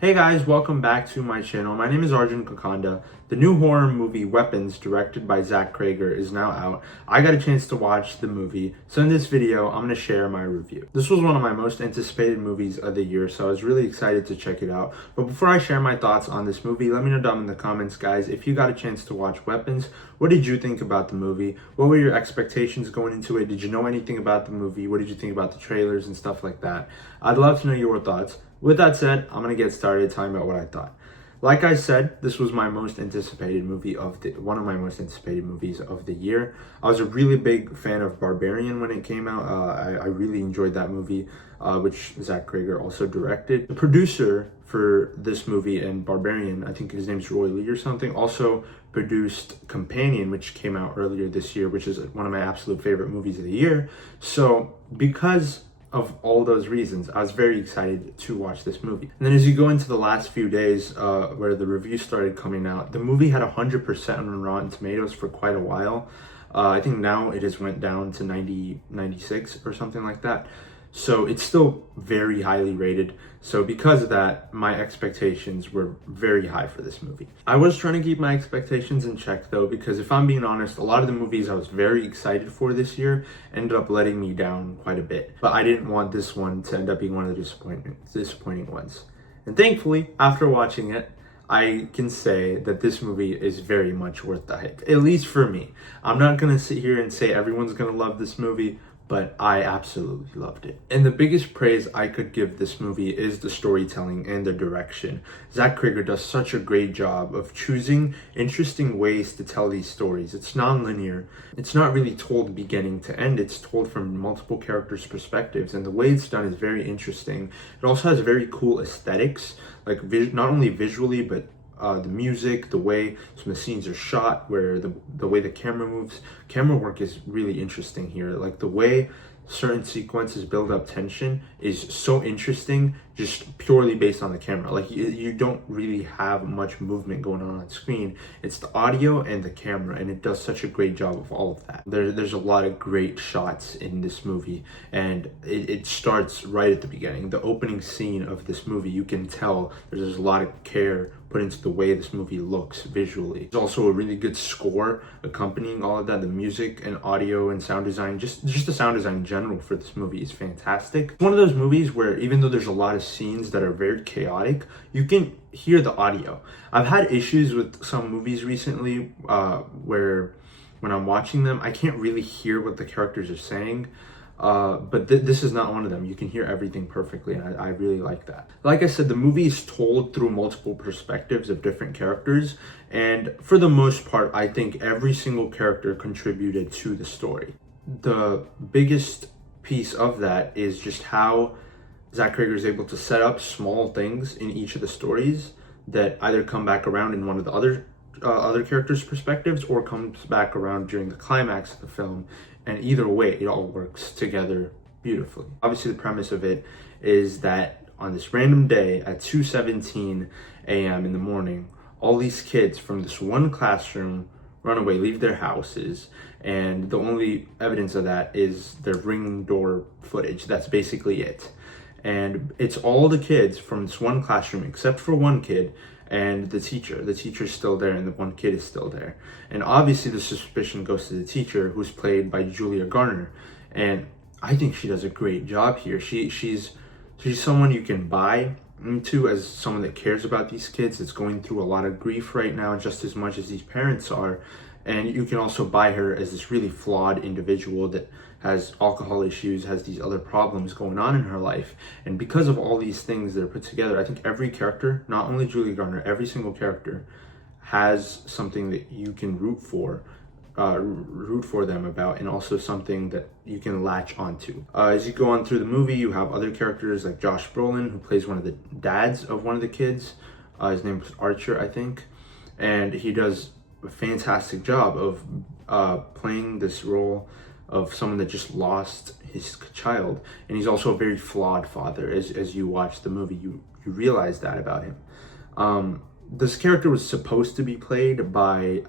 Hey guys, welcome back to my channel. My name is Arjun. The new horror movie Weapons, directed by Zach Cregger, is now out. I got a chance to watch the movie, so in this video, I'm going to share my review. This was one of my most anticipated movies of the year, so I was really excited to check it out. But before I share my thoughts on this movie, let me know down in the comments, guys, if you got a chance to watch Weapons. What did you think about the movie? What were your expectations going into it? Did you know anything about the movie? What did you think about the trailers and stuff like that? I'd love to know your thoughts. With that said, I'm going to get started talking about what I thought. Like I said, this was my most anticipated movie one of my most anticipated movies of the year. I was a really big fan of Barbarian when it came out. I really enjoyed that movie, which Zach Cregger also directed. The producer for this movie and Barbarian, I think his name's Roy Lee or something, also produced Companion, which came out earlier this year, which is one of my absolute favorite movies of the year. So because of all those reasons, I was very excited to watch this movie. And then as you go into the last few days where the reviews started coming out, the movie had 100% on Rotten Tomatoes for quite a while. I think now it has went down to 96 or something like that. So it's still very highly rated. So because of that, my expectations were very high for this movie. I was trying to keep my expectations in check though, because if I'm being honest, a lot of the movies I was very excited for this year ended up letting me down quite a bit. But I didn't want this one to end up being one of the disappointing ones. And thankfully, after watching it, I can say that this movie is very much worth the hype, at least for me. I'm not gonna sit here and say everyone's gonna love this movie, but I absolutely loved it. And the biggest praise I could give this movie is the storytelling and the direction. Zach Cregger does such a great job of choosing interesting ways to tell these stories. It's non-linear. It's not really told beginning to end. It's told from multiple characters' perspectives, and the way it's done is very interesting. It also has very cool aesthetics, like not only visually, but the music, the way some of the scenes are shot, where the way the camera moves. Camera work is really interesting here. Like the way certain sequences build up tension is so interesting, just purely based on the camera. Like you don't really have much movement going on screen. It's the audio and the camera, and it does such a great job of all of that. There's a lot of great shots in this movie, and it starts right at the beginning. The opening scene of this movie, you can tell there's a lot of care put into the way this movie looks visually. There's also a really good score accompanying all of that. The music and audio and sound design, just the sound design in general for this movie is fantastic. It's one of those movies where even though there's a lot of scenes that are very chaotic, you can hear the audio. I've had issues with some movies recently where when I'm watching them, I can't really hear what the characters are saying. But this is not one of them. You can hear everything perfectly, and I really like that. Like I said, the movie is told through multiple perspectives of different characters, and for the most part, I think every single character contributed to the story. The biggest piece of that is just how Zach Cregger is able to set up small things in each of the stories that either come back around in one of the other characters' perspectives or comes back around during the climax of the film. And either way, it all works together beautifully. Obviously, the premise of it is that on this random day at 2:17 a.m. in the morning, all these kids from this one classroom run away, leave their houses, and the only evidence of that is their ring door footage. That's basically it. And it's all the kids from this one classroom, except for one kid and the teacher. The teacher's still there, and the one kid is still there. And obviously the suspicion goes to the teacher, who's played by Julia Garner. And I think she does a great job here. She's someone you can buy into as someone that cares about these kids, that's going through a lot of grief right now, just as much as these parents are. And you can also buy her as this really flawed individual that has alcohol issues, has these other problems going on in her life. And because of all these things that are put together, I think every character, not only Julie Garner, every single character has something that you can root for them about, and also something that you can latch onto. As you go on through the movie, you have other characters like Josh Brolin, who plays one of the dads of one of the kids. His name was Archer, I think. And he does a fantastic job of playing this role of someone that just lost his child. And he's also a very flawed father. As you watch the movie, you realize that about him. This character was supposed to be played by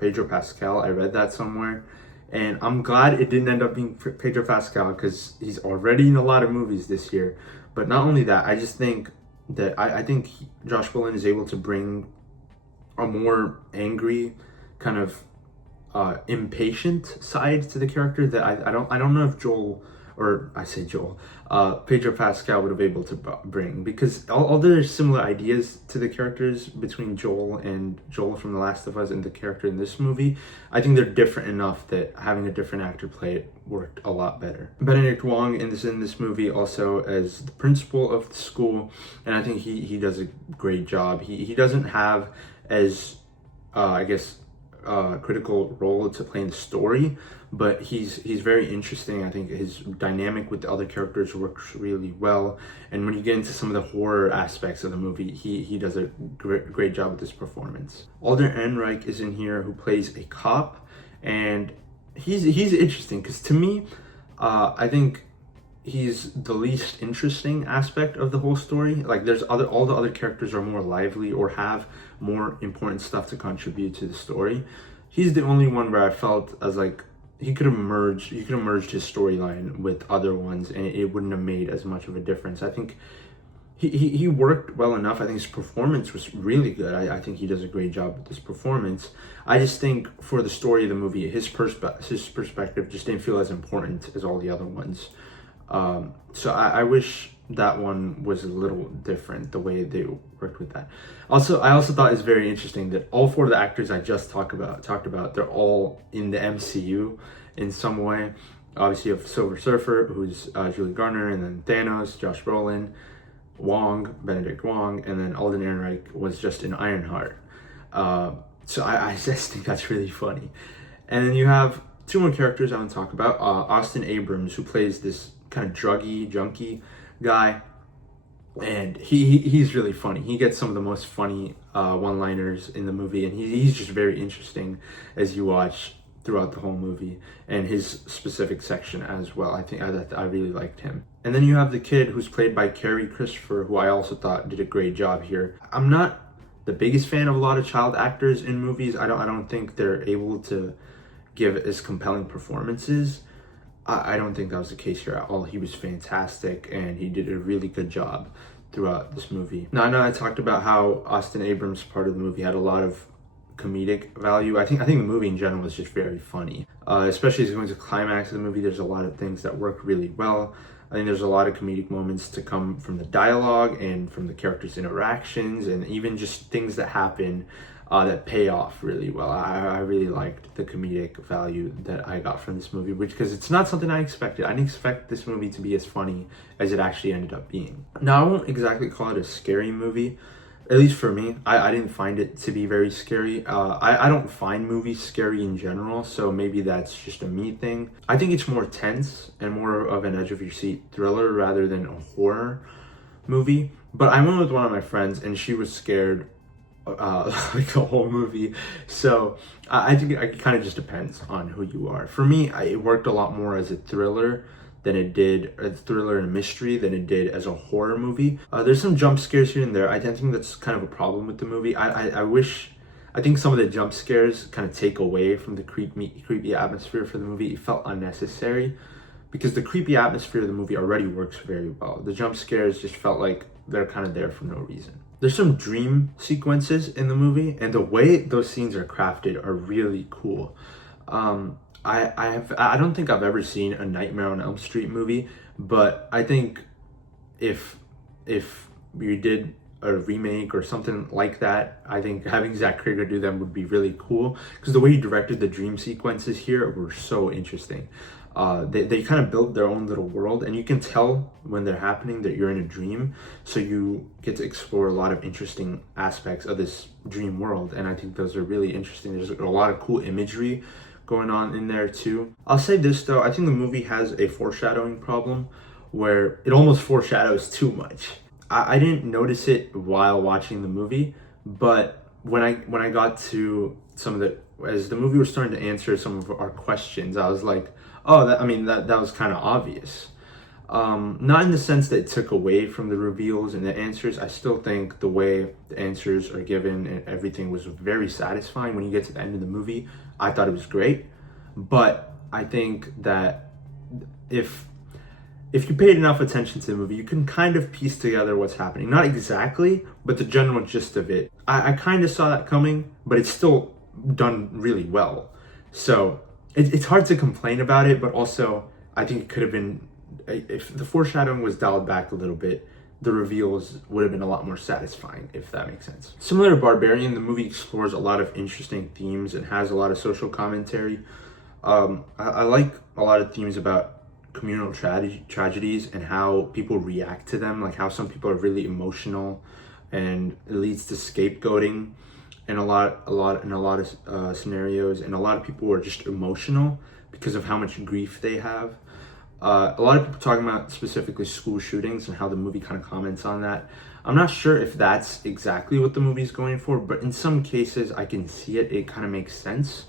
Pedro Pascal. I read that somewhere. And I'm glad it didn't end up being Pedro Pascal, because he's already in a lot of movies this year. But not only that, I just think that I think Josh Brolin is able to bring a more angry, kind of impatient side to the character that I don't know if Pedro Pascal would have able to bring, because although there's similar ideas to the characters between Joel from The Last of Us and the character in this movie, I think they're different enough that having a different actor play it worked a lot better. Benedict Wong in this movie also as the principal of the school, and I think he does a great job. He doesn't have as critical role to play in the story, but he's very interesting. I think his dynamic with the other characters works really well, and when you get into some of the horror aspects of the movie, he does a great job with his performance. Alden Ehrenreich is in here, who plays a cop, and he's interesting because to me, I think he's the least interesting aspect of the whole story. Like all the other characters are more lively or have more important stuff to contribute to the story. He's the only one where I felt as like he could have merged his storyline with other ones and it wouldn't have made as much of a difference. I think he worked well enough. I think his performance was really good. I think he does a great job with this performance. I just think for the story of the movie, his perspective just didn't feel as important as all the other ones. So I wish that one was a little different, the way they worked with that. I also thought it's very interesting that all four of the actors I just talked about, they're all in the MCU in some way. Obviously, you have Silver Surfer, who's Julie Garner, and then Thanos, Josh Brolin, Benedict Wong, and then Alden Ehrenreich was just in Ironheart. So I just think that's really funny. And then you have two more characters I want to talk about. Austin Abrams, who plays this kind of junkie guy, and he's really funny. He gets some of the most funny one-liners in the movie, and he's just very interesting as you watch throughout the whole movie, and his specific section as well. I really liked him. And then you have the kid who's played by Carrie Christopher, who I also thought did a great job here. I'm not the biggest fan of a lot of child actors in movies. I don't think they're able to give as compelling performances. I don't think that was the case here at all. He was fantastic, and he did a really good job throughout this movie. Now, I know I talked about how Austin Abrams' part of the movie had a lot of comedic value. I think the movie in general was just very funny. Especially as it goes to the climax of the movie, there's a lot of things that work really well. I think there's a lot of comedic moments to come from the dialogue and from the characters' interactions, and even just things that happen that pay off really well. I really liked the comedic value that I got from this movie, because it's not something I expected. I didn't expect this movie to be as funny as it actually ended up being. Now, I won't exactly call it a scary movie, at least for me. I didn't find it to be very scary. I don't find movies scary in general, so maybe that's just a me thing. I think it's more tense and more of an edge of your seat thriller rather than a horror movie. But I went with one of my friends, and she was scared like the whole movie. So I think it kind of just depends on who you are. For me, it worked a lot more as a thriller and a mystery than it did as a horror movie. There's some jump scares here and there. I think that's kind of a problem with the movie. I think some of the jump scares kind of take away from the creepy atmosphere for the movie. It felt unnecessary because the creepy atmosphere of the movie already works very well. The jump scares just felt like they're kind of there for no reason. There's some dream sequences in the movie, and the way those scenes are crafted are really cool. I don't think I've ever seen a Nightmare on Elm Street movie, but I think if you did a remake or something like that, I think having Zach Cregger do them would be really cool, because the way he directed the dream sequences here were so interesting. They kind of built their own little world, and you can tell when they're happening that you're in a dream, so you get to explore a lot of interesting aspects of this dream world, and I think those are really interesting. There's a lot of cool imagery going on in there too. I'll say this though, I think the movie has a foreshadowing problem where it almost foreshadows too much. I didn't notice it while watching the movie, but when I got to as the movie was starting to answer some of our questions, I was like, oh, that was kind of obvious. Not in the sense that it took away from the reveals and the answers. I still think the way the answers are given and everything was very satisfying. When you get to the end of the movie, I thought it was great. But I think that if if you paid enough attention to the movie, you can kind of piece together what's happening. Not exactly, but the general gist of it. I kind of saw that coming, but it's still done really well. So it's hard to complain about it, but also I think it could have been, if the foreshadowing was dialed back a little bit, the reveals would have been a lot more satisfying, if that makes sense. Similar to Barbarian, the movie explores a lot of interesting themes and has a lot of social commentary. I like a lot of themes about communal tragedies and how people react to them, like how some people are really emotional and it leads to scapegoating in a lot of scenarios, and a lot of people are just emotional because of how much grief they have. A lot of people talking about specifically school shootings and how the movie kind of comments on that. I'm not sure if that's exactly what the movie's going for, but in some cases I can see it. It kind of makes sense.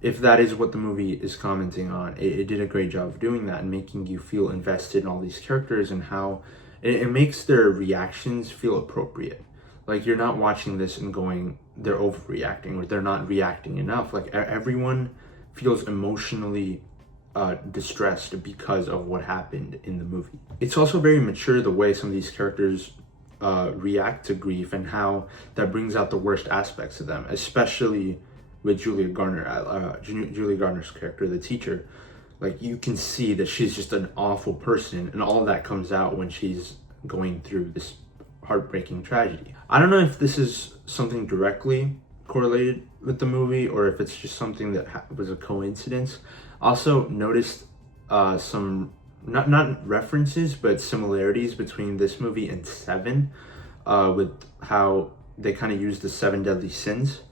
If that is what the movie is commenting on, it did a great job of doing that and making you feel invested in all these characters and how it makes their reactions feel appropriate. Like, you're not watching this and going, they're overreacting or they're not reacting enough. Like, everyone feels emotionally distressed because of what happened in the movie. It's also very mature the way some of these characters react to grief and how that brings out the worst aspects of them, especially with Julia Garner's character, the teacher. Like, you can see that she's just an awful person, and all of that comes out when she's going through this heartbreaking tragedy. I don't know if this is something directly correlated with the movie or if it's just something that was a coincidence. Also noticed some not references but similarities between this movie and Seven, with how they kind of use the seven deadly sins.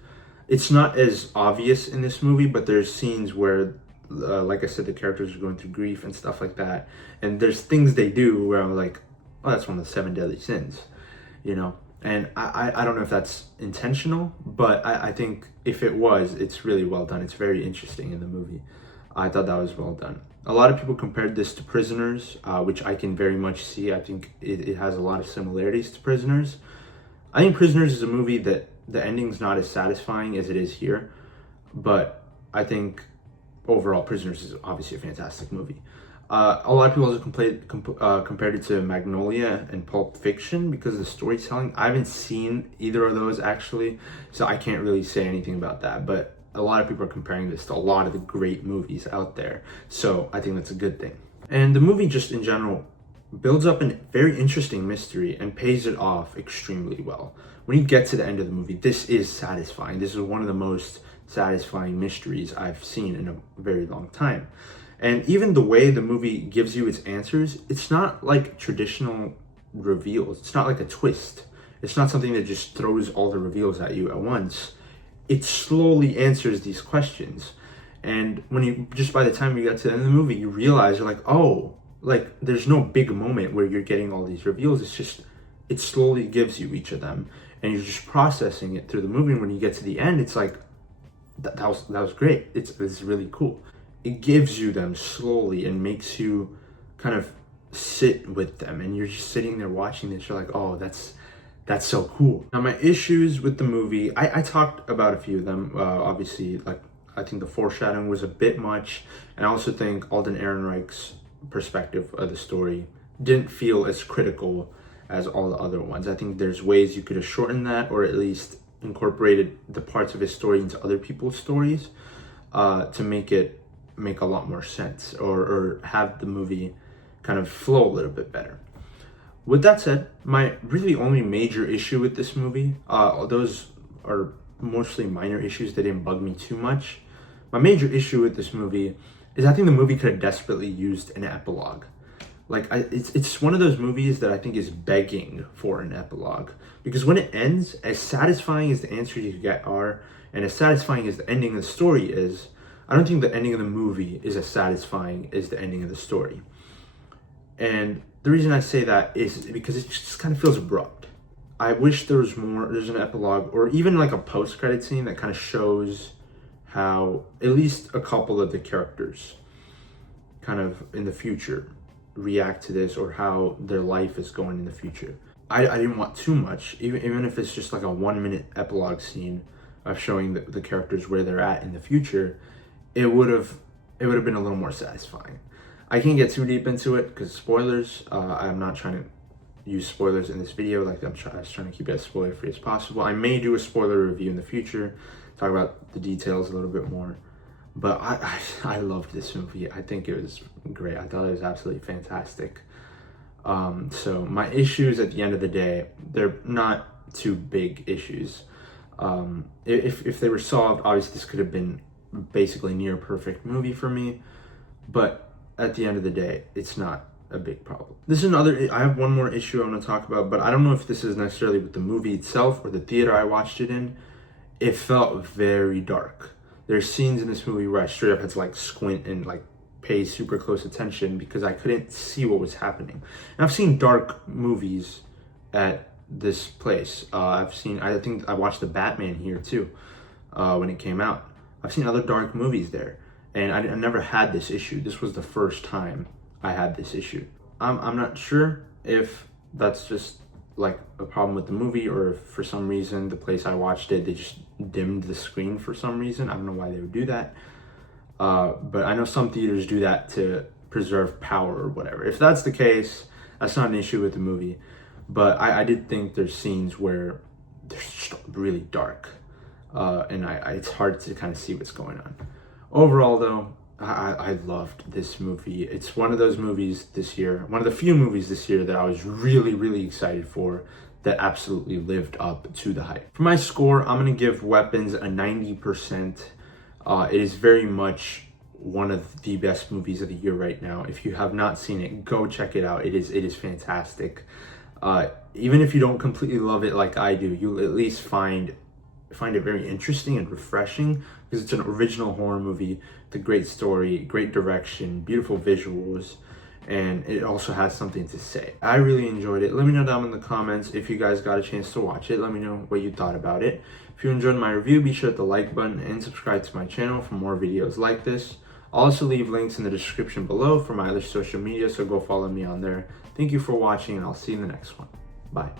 It's not as obvious in this movie, but there's scenes where, like I said, the characters are going through grief and stuff like that. And there's things they do where I'm like, oh, that's one of the seven deadly sins, you know? And I don't know if that's intentional, but I think if it was, it's really well done. It's very interesting in the movie. I thought that was well done. A lot of people compared this to Prisoners, which I can very much see. I think it has a lot of similarities to Prisoners. I think Prisoners is a movie that the ending's not as satisfying as it is here, but I think overall Prisoners is obviously a fantastic movie. A lot of people also compared it to Magnolia and Pulp Fiction because of the storytelling. I haven't seen either of those actually, so I can't really say anything about that, but a lot of people are comparing this to a lot of the great movies out there, so I think that's a good thing. And the movie just in general builds up a very interesting mystery and pays it off extremely well. When you get to the end of the movie, this is satisfying. This is one of the most satisfying mysteries I've seen in a very long time. And even the way the movie gives you its answers, it's not like traditional reveals. It's not like a twist. It's not something that just throws all the reveals at you at once. It slowly answers these questions. And when you, just by the time you get to the end of the movie, you realize you're like, oh, like there's no big moment where you're getting all these reveals. It's just, it slowly gives you each of them. And you're just processing it through the movie. And when you get to the end, it's like, that was great. It's really cool. It gives you them slowly and makes you kind of sit with them. And you're just sitting there watching this. You're like, oh, that's so cool. Now, my issues with the movie, I talked about a few of them. Obviously, like, I think the foreshadowing was a bit much. And I also think Alden Ehrenreich's perspective of the story didn't feel as critical as all the other ones. I think there's ways you could have shortened that or at least incorporated the parts of his story into other people's stories to make a lot more sense or have the movie kind of flow a little bit better. With that said, my really only major issue with this movie, those are mostly minor issues that didn't bug me too much. My major issue with this movie is I think the movie could have desperately used an epilogue. Like, it's one of those movies that I think is begging for an epilogue. Because when it ends, as satisfying as the answers you get are, and as satisfying as the ending of the story is, I don't think the ending of the movie is as satisfying as the ending of the story. And the reason I say that is because it just kind of feels abrupt. I wish there's an epilogue or even like a post-credit scene that kind of shows how at least a couple of the characters kind of in the future react to this or how their life is going in the future. I didn't want too much, even if it's just like a 1-minute epilogue scene of showing the characters where they're at in the future. It would have been a little more satisfying. I can't get too deep into it because spoilers. I'm not trying to use spoilers in this video. Like I was trying to keep it as spoiler free as possible. I may do a spoiler review in the future, talk about the details a little bit more. But I loved this movie. I think it was great. I thought it was absolutely fantastic. So my issues at the end of the day, they're not too big issues. If they were solved, obviously this could have been basically near perfect movie for me. But at the end of the day, it's not a big problem. I have one more issue I want to talk about, but I don't know if this is necessarily with the movie itself or the theater I watched it in. It felt very dark. There's scenes in this movie where I straight up had to like squint and like pay super close attention because I couldn't see what was happening. And I've seen dark movies at this place. I think I watched the Batman here too when it came out. I've seen other dark movies there, and I never had this issue. This was the first time I had this issue. I'm not sure if that's just like a problem with the movie or if for some reason the place I watched it, they just dimmed the screen for some reason. I don't know why they would do that. But I know some theaters do that to preserve power or whatever. If that's the case, that's not an issue with the movie. But I did think there's scenes where they're just really dark. And it's hard to kind of see what's going on. Overall though, I loved this movie. It's one of those movies this year, one of the few movies this year that I was really, really excited for, that absolutely lived up to the hype. For my score, I'm gonna give Weapons a 90%. It is very much one of the best movies of the year right now. If you have not seen it, go check it out. It is fantastic. Even if you don't completely love it like I do, you'll at least find it very interesting and refreshing because it's an original horror movie with a great story, great direction, beautiful visuals, and it also has something to say. I really enjoyed it. Let me know down in the comments if you guys got a chance to watch it. Let me know what you thought about it. If you enjoyed my review, be sure to hit the like button and subscribe to my channel for more videos like this. I'll also leave links in the description below for my other social media, so go follow me on there. Thank you for watching, and I'll see you in the next one. Bye.